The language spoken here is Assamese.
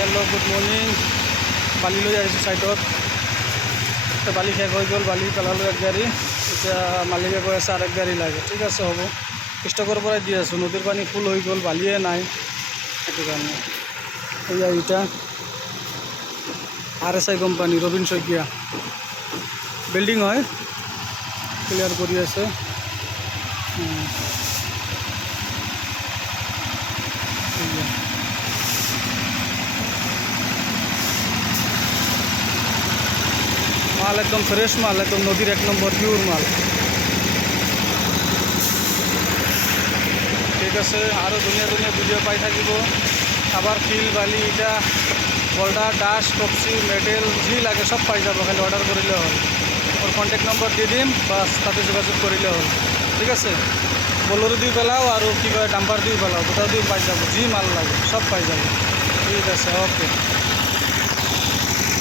Hello' good morning. বালি লৈ আহিছোঁ ছাইডত। বালি শেষ হৈ গ'ল, বালি পেলালোঁ এক গাড়ী। এতিয়া মালিকে কৈ আছে আৰু এক গাড়ী লাগে। ঠিক আছে, হ'ব, ষ্টকৰ পৰাই দি আছোঁ। নদীৰ পানী ফুল হৈ গ'ল, বালিয়ে নাই, সেইটো কাৰণে। এয়া ইটা RSI company, Rabin Saikia building হয়, ক্লিয়াৰ কৰি আছে। মাল একদম ফ্রেশ মাল, একদম নদীর 1 নম্বর পিওর মাল। ঠিক আছে, আরও ধুনীয়া ধুনীয়া ভিডিঅ' পাই থাকিব। আবার ফিল, বালি, ইটা, বল্ডার, ডাস্ট, টপসি, মেটেল যি লাগে সব পাই যাব, খালি অর্ডার কৰিলে হ'ল। ওৰ কন্টেক্ট নম্বৰ দি দিম, বাস তাতে যোগাযোগ কৰিলে হ'ল। ঠিক আছে, বলেৰো দি পেলাও আৰু কি কয় ডাম্পাৰ দিও পেলাও, দুটা দিও পাই যাব। যি মাল লাগে সব পাই যাব। ঠিক আছে, ওকে।